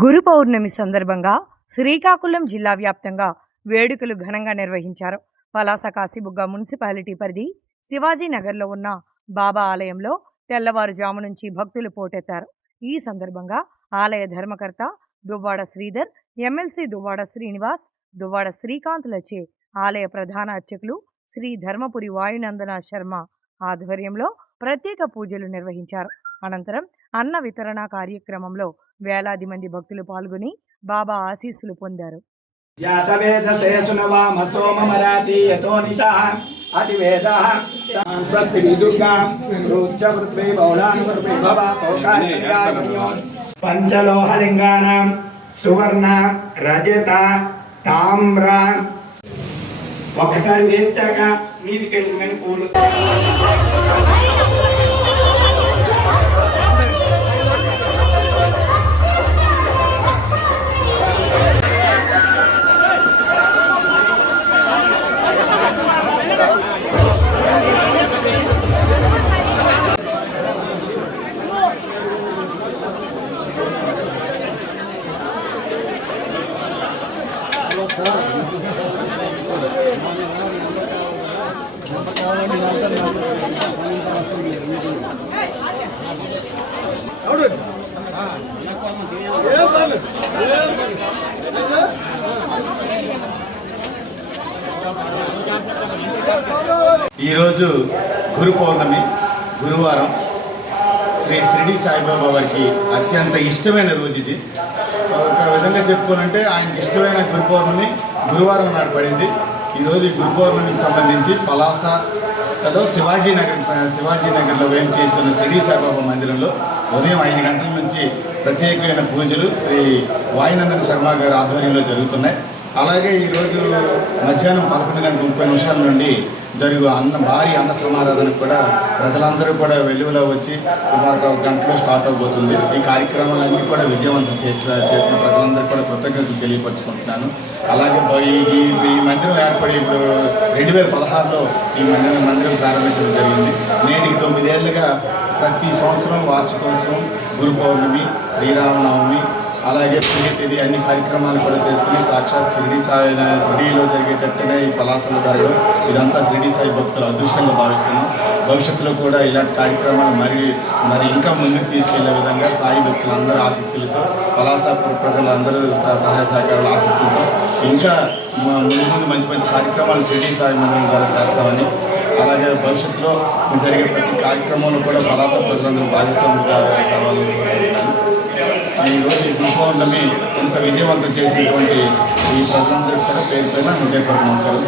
గురు పౌర్ణమి సందర్భంగా శ్రీకాకుళం జిల్లా వ్యాప్తంగా వేడుకలు ఘనంగా నిర్వహించారు. పలాస కాశీబుగ్గ మున్సిపాలిటీ పరిధి శివాజీనగర్లో ఉన్న బాబా ఆలయంలో తెల్లవారుజాము నుంచి భక్తులు పోటెత్తారు. ఈ సందర్భంగా ఆలయ ధర్మకర్త దువ్వాడ శ్రీధర్, ఎమ్మెల్సీ దువ్వాడ శ్రీనివాస్, దువ్వాడ శ్రీకాంత్లచే ఆలయ ప్రధాన అర్చకులు శ్రీ ధర్మపురి వాయునందన శర్మ ఆధ్వర్యంలో ప్రత్యేక పూజలు నిర్వహించారు. అనంతరం అన్న వితరణ కార్యక్రమంలో వేలాది మంది భక్తులు పాల్గొని బాబా ఆశీస్సులు పొందారు. పంచలోహలింగానాం సువర్ణ రజత తామ్ర ఒకసారి వేసాక మీదికి వెళ్ళిందని పూలు ఈరోజు గురు పౌర్ణమి గురువారం శ్రీ షిరిడి సాయిబాబా వారికి అత్యంత ఇష్టమైన రోజు ఇది. ఒక విధంగా చెప్పుకోనంటే ఆయనకి ఇష్టమైన గురు పౌర్ణమి గురువారం నాడు పడింది. ఈరోజు ఈ గురు పౌర్ణమికి సంబంధించి పలాసలో శివాజీనగర్లో వేం చేస్తున్న షిరిడి సాయిబాబా మందిరంలో ఉదయం 5 గంటల నుంచి ప్రత్యేకమైన పూజలు శ్రీ వాయునందన శర్మ గారి ఆధ్వర్యంలో జరుగుతున్నాయి. అలాగే ఈరోజు మధ్యాహ్నం 11:30 నుండి భారీ అన్న సమారాధనకు కూడా ప్రజలందరూ కూడా వెలుగులో వచ్చి మరొక గంటలో స్టార్ట్ అవబోతుంది. ఈ కార్యక్రమాలన్నీ కూడా విజయవంతం చేసిన ప్రజలందరూ కూడా కృతజ్ఞతలు తెలియపరుచుకుంటున్నాను. అలాగే ఈ మందిరం ఏర్పడి ఇప్పుడు 2016లో ఈ మందిరం ప్రారంభించడం జరిగింది. నేటికి 9 ఏళ్ళుగా ప్రతి సంవత్సరం వార్షికోత్సవం, గురు పౌర్ణమి, శ్రీరామనవమి, అలాగే పుణ్యతిథి అన్ని కార్యక్రమాలు కూడా చేసుకుని సాక్షాత్ షిరిడీలో జరిగేటట్టునే ఈ పలాసలో జరగడం ఇదంతా షిరిడి సాయి భక్తులు అదృష్టంగా భావిస్తున్నాం. భవిష్యత్తులో కూడా ఇలాంటి కార్యక్రమాలు మరి ఇంకా ముందుకు తీసుకెళ్లే విధంగా సాయి భక్తులందరూ ఆశీస్సులతో, పలాసాపుర ప్రజలందరూ సహాయ సహకారాల ఆశీస్సులతో ఇంకా ముందు మంచి కార్యక్రమాలు షిరిడి సాయి మందిరం ద్వారా చేస్తామని, అలాగే భవిష్యత్తులో జరిగే ప్రతి కార్యక్రమంలో కూడా పలాస ప్రజలందరూ భాగస్వాములుగా కావాలని కోరుకుంటున్నాను. ఈరోజు ఈ గురు పౌర్ణమి ఇంత విజయవంతం చేసినటువంటి ఈ ప్రజలందరికీ కూడా పేరు పైన హృదయపూర్వక నమస్కారం.